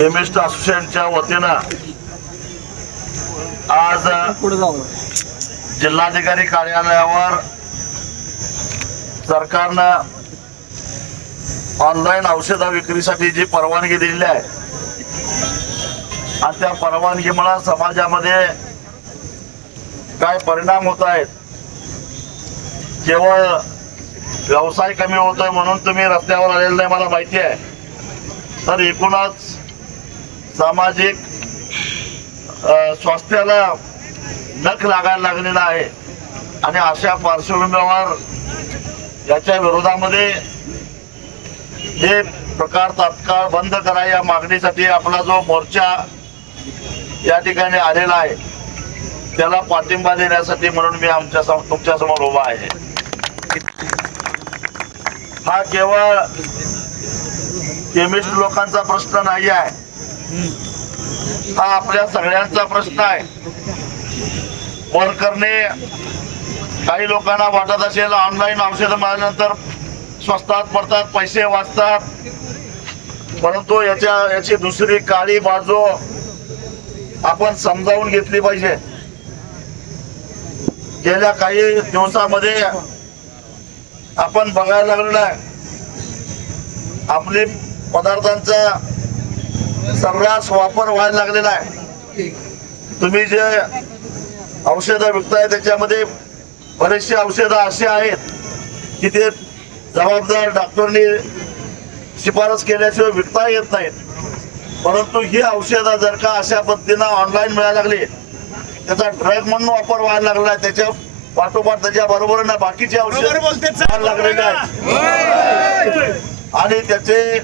Chemist असोसिएशनच्या वतीनं आज जिल्हाधिकारी कार्यालयावर सरकारनं ऑनलाईन औषध विक्रीसाठी जी परवानगी दिलेली आहे आणि त्या परवानगीमुळे समाजामध्ये काय परिणाम होत आहेत, केवळ व्यवसाय कमी होतोय म्हणून तुम्ही रस्त्यावर आलेले नाही मला माहिती आहे, तर एकूणच सामाजिक स्वास्थ्याला नख लागायला लागलेला आहे आणि अशा पार्श्वभूमीवर याच्या विरोधामध्ये हे प्रकार तात्काळ बंद करा या मागणीसाठी आपला जो मोर्चा या ठिकाणी आलेला आहे त्याला पाठिंबा देण्यासाठी म्हणून मी तुमच्या समोर उभा आहे। हा केवळ केमिस्ट लोकांचा प्रश्न नाही आहे, हा आपल्या सगळ्यांचा प्रश्न आहे। वर करणे काही लोकांना वाटत असेल ऑनलाईन औषध मिळाल्यानंतर स्वस्तात पडतात, पैसे वाचतात, परंतु याची दुसरी काळी बाजू आपण समजावून घेतली पाहिजे। गेल्या काही दिवसामध्ये आपण बघायला लागलेलो आहे आपले पदार्थांचा सर्रास वापर व्हायला लागलेला आहे। तुम्ही जे औषधं विकताय त्याच्यामध्ये बरेचसे औषधं असे आहेत की ते जबाबदार डॉक्टरनी शिफारस केल्याशिवाय विकता येत नाहीत, परंतु ही औषधं जर का अशा पद्धतीनं ऑनलाईन मिळायला लागली त्याचा ड्रग म्हणून वापर व्हायला लागला आहे, त्याच्या पाठोपाठ त्याच्या बरोबर ना बाकीचे औषध व्हायला लागलेले आहेत आणि त्याचे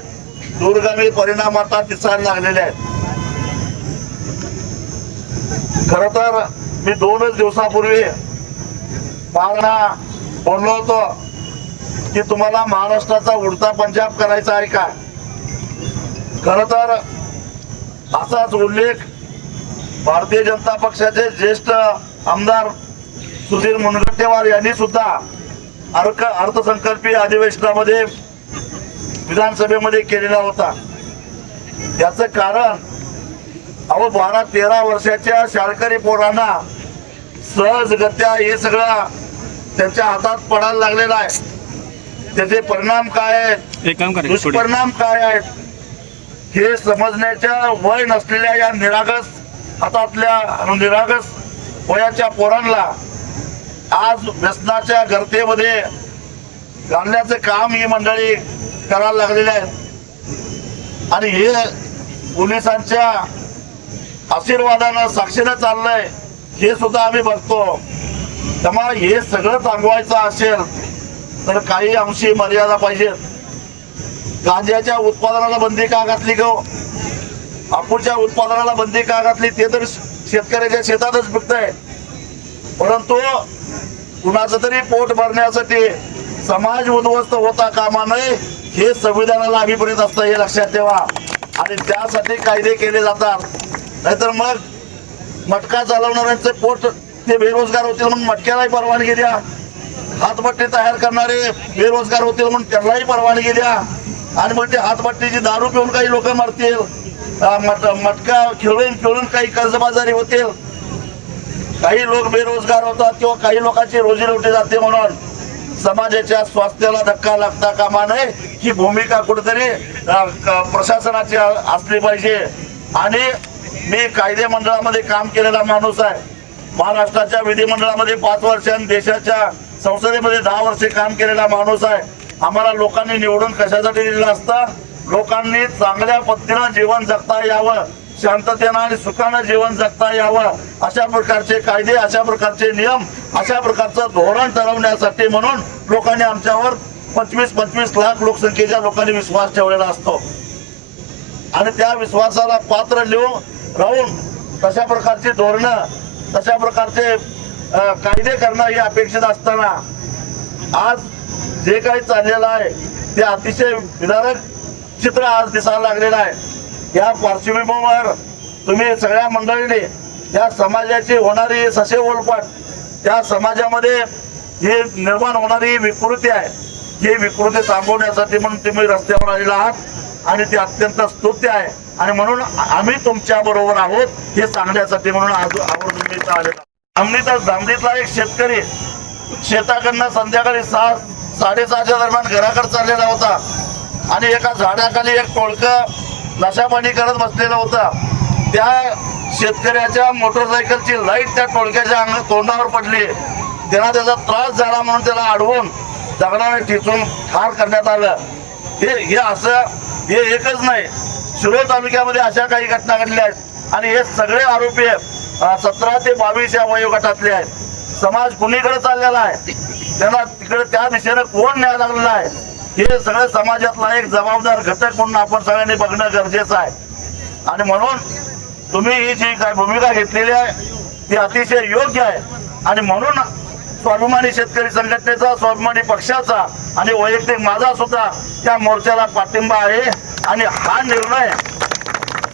दूरगामी परिणाम आता दिसायला लागलेले आहेत। खर तर मी 2 दिवसापूर्वी पारणा बोललो होतो की तुम्हाला महाराष्ट्राचा उडता पंजाब करायचा आहे का। खर तर असाच उल्लेख भारतीय जनता पक्षाचे ज्येष्ठ आमदार सुधीर मुनगंटीवार यांनी सुद्धा अर्थसंकल्पीय अधिवेशनामध्ये विधानसभेमध्ये केलेला होता। त्याचं कारण 12-13 वर्षाच्या शाळकरी पोरांना सहजगत्या हे सगळं त्यांच्या हातात पडायला लागलेलं आहे। त्याचे परिणाम काय आहेत, दुष्परिणाम काय आहेत हे समजण्याच्या वय नसलेल्या या निरागस हातातल्या निरागस वयाच्या पोरांना आज व्यसनाच्या गर्तेमध्ये घालण्याचं काम ही मंडळी करायला लागलेले आहेत आणि हे पोलिसांच्या आशीर्वादानं साक्षीनं चाललंय हे सुद्धा आम्ही बघतो। त्यामुळे हे सगळं थांबवायचं असेल तर काही अंशी मर्यादा पाहिजेत। गांजाच्या उत्पादनाला बंदी का घातली गो, अफूच्या उत्पादनाला बंदी का घातली ते तर शेतकऱ्याच्या शेतातच पिकतंय, परंतु कुणाचं तरी पोट भरण्यासाठी समाज उद्ध्वस्त होता कामा नये हे संविधानाला अभिप्रेत असतं, हे लक्षात ठेवा आणि त्यासाठी कायदे केले जातात। नाहीतर मग मटका चालवणाऱ्यांचे पोट ते बेरोजगार होतील म्हणून मटक्यालाही परवानगी द्या, हातभट्टी तयार करणारे बेरोजगार होतील म्हणून त्यांनाही परवानगी द्या आणि मग ते हातभट्टीची दारू पिऊन काही लोक मरतील, मटका खेळून काही कर्जबाजारी होतील, काही लोक बेरोजगार होतात किंवा काही लोकांची रोजीरोटी जाते, म्हणून समाजाच्या स्वास्थ्याला धक्का लागता कामा नये ही भूमिका कुठेतरी प्रशासनाची असली पाहिजे। आणि मी कायदे मंडळामध्ये काम केलेला माणूस आहे, महाराष्ट्राच्या विधिमंडळामध्ये 5 वर्ष आणि देशाच्या संसदेमध्ये 10 वर्षे काम केलेला माणूस आहे। आम्हाला लोकांनी निवडून कशासाठी दिलेलं असतं, लोकांनी चांगल्या पद्धतीनं जीवन जगता यावं, शांततेनं आणि सुखानं जीवन जगता यावं अशा प्रकारचे कायदे, अशा प्रकारचे नियम, अशा प्रकारचं धोरण ठरवण्यासाठी म्हणून लोकांनी आमच्यावर 25-25 लाख लोकसंख्येच्या लोकांनी विश्वास ठेवलेला असतो आणि त्या विश्वासाला पात्र राहून तशा प्रकारची धोरणं, तशा प्रकारचे कायदे करणं हे अपेक्षित असताना आज जे काही चाललेलं आहे ते अतिशय विदारक चित्र आज दिसायला लागलेलं आहे। या पार्श्वभूमीवर तुम्ही सगळ्या मंडळींनी या समाजाची होणारी ससे ओलपाट, त्या समाजामध्ये हे निर्माण होणारी विकृती आहे, ही विकृती थांबवण्यासाठी म्हणून तुम्ही रस्त्यावर आलेला आहात आणि ते अत्यंत स्तुत्य आहे। आणि म्हणून आम्ही तुमच्या बरोबर आहोत हे सांगण्यासाठी म्हणून आवर्जून मी इथं आलेलो. धामणीतला एक शेतकरी शेताकडनं संध्याकाळी 6-6:30च्या दरम्यान घराकडे चाललेला होता आणि एका झाडाखाली एक टोळकं नशापाणी करत बसलेलं होतं. त्या शेतकऱ्याच्या मोटरसायकलची लाईट त्या टोळक्याच्या तोंडावर पडली. त्यांना त्याचा त्रास झाला म्हणून त्याला अडवून दगडाने ठेचून ठार करण्यात आलं. हे असं हे एकच नाही, शिरोळ तालुक्यामध्ये अशा काही घटना घडल्या आहेत आणि हे सगळे आरोपी 17 ते 22 या वयोगटातले आहेत. समाज कुणीकडे चाललेला आहे, त्यांना तिकडे त्या दिशेने कोण न्याय लागलेला आहे, हे सगळं समाजातला एक जबाबदार घटक म्हणून आपण सगळ्यांनी बघणं गरजेचं आहे. आणि म्हणून तुम्ही ही जी काय भूमिका घेतलेली आहे ती अतिशय योग्य आहे. आणि म्हणून स्वाभिमानी शेतकरी संघटनेचा, स्वाभिमानी पक्षाचा आणि वैयक्तिक माझा सुद्धा त्या मोर्चाला पाठिंबा आहे. आणि हा निर्णय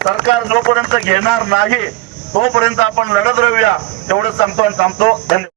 सरकार जोपर्यंत घेणार नाही तोपर्यंत आपण लढत राहूया एवढंच सांगतो आणि थांबतो. धन्यवाद.